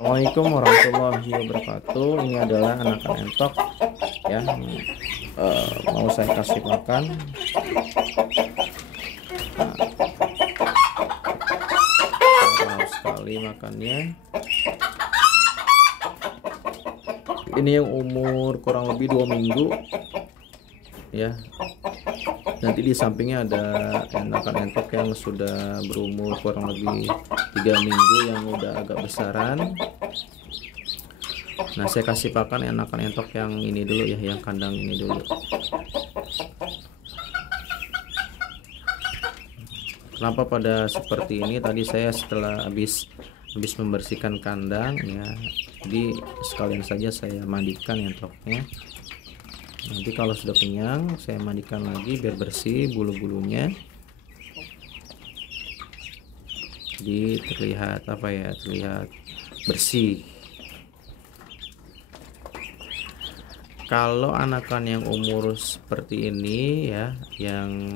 Assalamualaikum warahmatullahi wabarakatuh. Ini adalah anakan entok ya. Mau saya kasih makan. Nah, sekali makannya. Ini yang umur kurang lebih 2 minggu ya. Nanti di sampingnya ada anakan entok yang sudah berumur kurang lebih 3 minggu yang udah agak besaran. Nah, saya kasih pakan anakan entok yang ini dulu ya, yang kandang ini dulu. Kenapa pada seperti ini? Tadi saya setelah habis membersihkan kandang ya, jadi sekalian saja saya mandikan entoknya. Nanti kalau sudah kenyang saya mandikan lagi biar bersih bulu-bulunya. Jadi terlihat terlihat bersih. Kalau anakan yang umur seperti ini ya, yang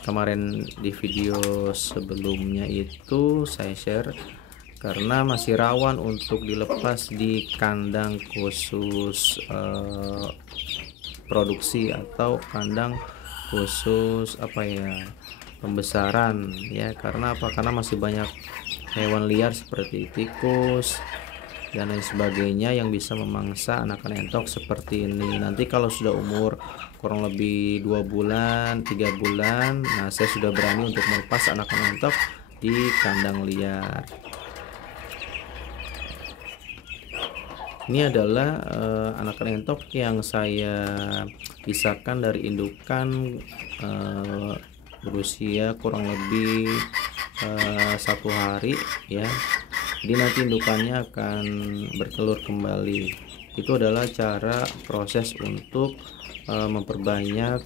kemarin di video sebelumnya itu saya share, karena masih rawan untuk dilepas di kandang khusus produksi atau kandang khusus pembesaran ya. Karena karena masih banyak hewan liar seperti tikus dan lain sebagainya yang bisa memangsa anakan entok seperti ini. Nanti kalau sudah umur kurang lebih 2 bulan 3 bulan, nah saya sudah berani untuk melepas anakan entok di kandang liar. Ini adalah anakan entok yang saya pisahkan dari indukan berusia kurang lebih 1 hari ya. Jadi nanti indukannya akan bertelur kembali. Itu adalah cara proses untuk memperbanyak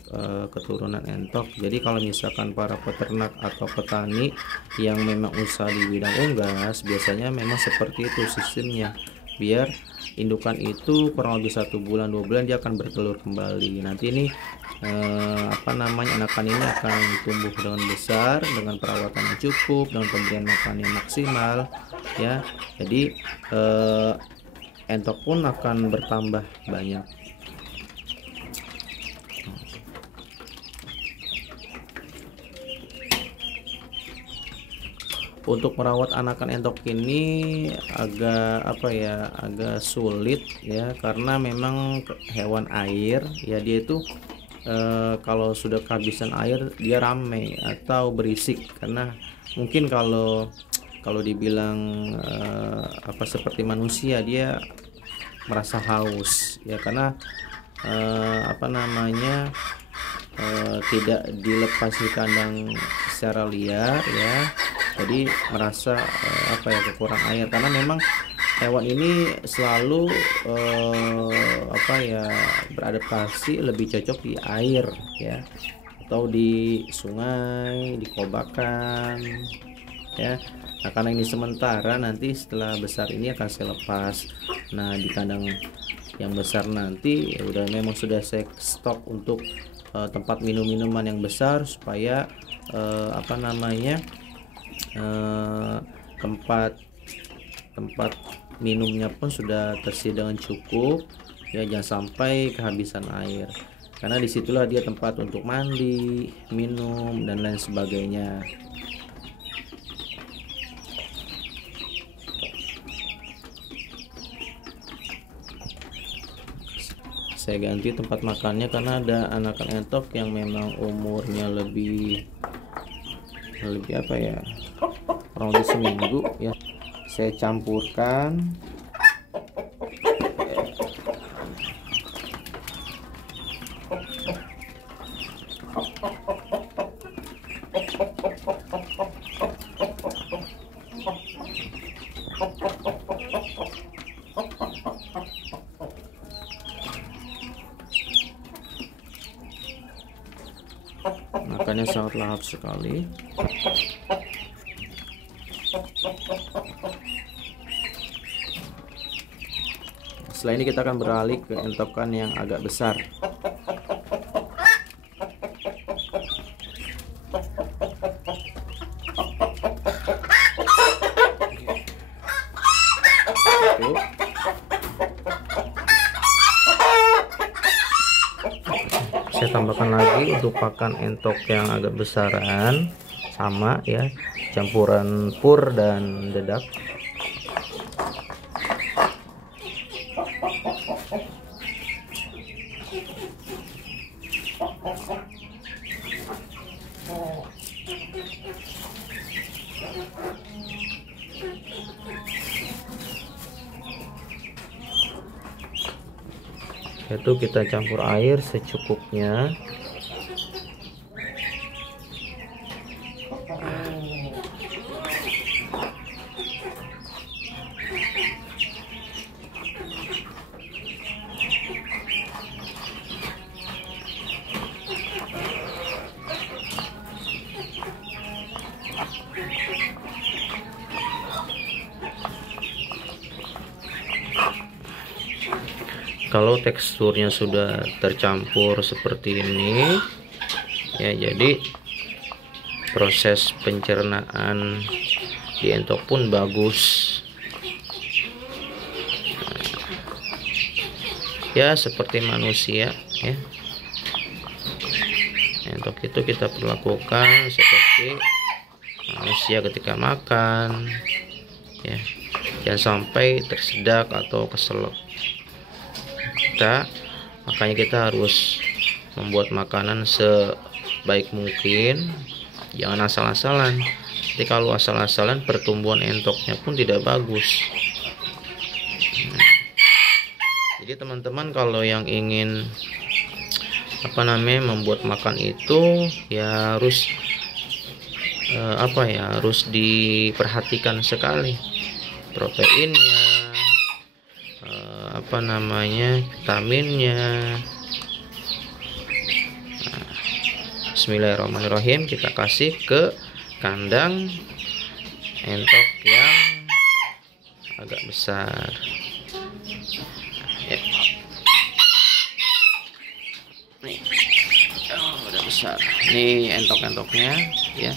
keturunan entok. Jadi kalau misalkan para peternak atau petani yang memang usaha di bidang unggas, biasanya memang seperti itu sistemnya, biar indukan itu kurang lebih 1 bulan 2 bulan dia akan bertelur kembali. Nanti ini anakan ini akan tumbuh dengan besar dengan perawatan yang cukup, dengan pemberian makan yang maksimal ya. Jadi entok pun akan bertambah banyak. Untuk merawat anakan entok ini agak sulit ya, karena memang hewan air ya, dia itu kalau sudah kehabisan air dia rame atau berisik. Karena mungkin kalau dibilang seperti manusia, dia merasa haus ya, karena tidak dilepas di kandang secara liar ya. Jadi merasa kekurangan air, karena memang hewan ini selalu beradaptasi lebih cocok di air ya, atau di sungai, di kobakan ya. Nah, karena ini sementara, nanti setelah besar ini akan saya lepas. Nah, di kandang yang besar nanti ya udah memang sudah saya stok untuk tempat minuman yang besar, supaya tempat minumnya pun sudah tersedia dengan cukup ya, jangan sampai kehabisan air, karena disitulah dia tempat untuk mandi, minum dan lain sebagainya. Saya ganti tempat makannya karena ada anakan entok yang memang umurnya lebih kurang lebih seminggu ya. Saya campurkan makannya sangat lahap sekali. Setelah ini kita akan beralih ke entokan yang agak besar. Tuh. Saya tambahkan lagi untuk pakan entok yang agak besaran, sama ya, campuran pur dan dedak. Itu kita campur air secukupnya. Kalau teksturnya sudah tercampur seperti ini ya, jadi proses pencernaan di entok pun bagus ya, seperti manusia ya. Entok itu kita perlakukan seperti manusia ketika makan ya, jangan sampai tersedak atau keselak. Makanya kita harus membuat makanan sebaik mungkin, jangan asal-asalan. Jadi kalau asal-asalan, pertumbuhan entoknya pun tidak bagus. Jadi teman-teman kalau yang ingin membuat makan itu ya harus harus diperhatikan sekali proteinnya, vitaminnya. Bismillahirrahmanirrahim, kita kasih ke kandang entok yang agak besar ya. Nih, udah besar nih entok-entoknya ya.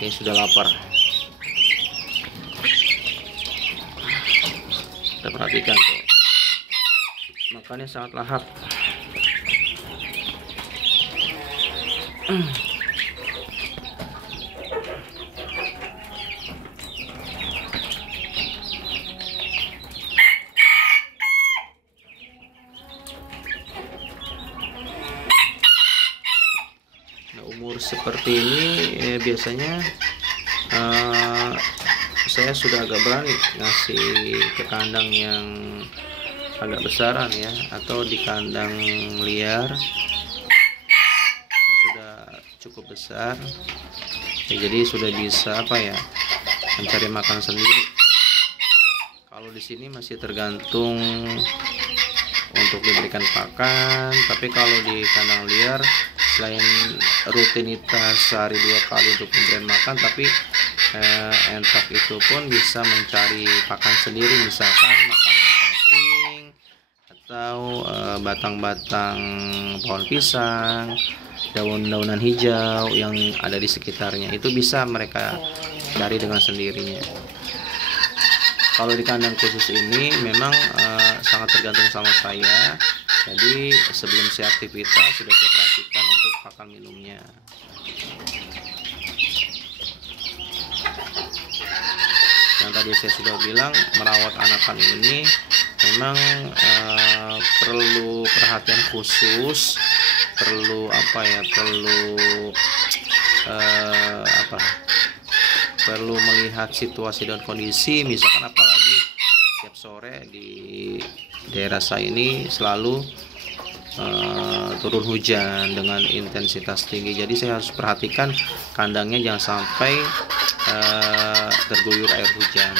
Ini sudah lapar. Kita perhatikan tuh, makannya sangat lahap. Nah, umur seperti ini biasanya saya sudah agak berani ngasih ke kandang yang agak besaran ya, atau di kandang liar yang sudah cukup besar ya, jadi sudah bisa mencari makan sendiri. Kalau di sini masih tergantung untuk diberikan pakan, tapi kalau di kandang liar selain rutinitas sehari 2 kali untuk pemberian makan, tapi entok itu pun bisa mencari pakan sendiri, misalkan makanan cacing atau batang-batang pohon pisang, daun-daunan hijau yang ada di sekitarnya, itu bisa mereka cari dengan sendirinya. Kalau di kandang khusus ini memang sangat tergantung sama saya, jadi sebelum saya aktivitas sudah saya perhatikan untuk pakan minumnya. Yang tadi saya sudah bilang, merawat anakan ini memang perlu perhatian khusus, perlu perlu melihat situasi dan kondisi. Misalkan apalagi setiap sore di daerah saya ini selalu turun hujan dengan intensitas tinggi, jadi saya harus perhatikan kandangnya jangan sampai terguyur air hujan.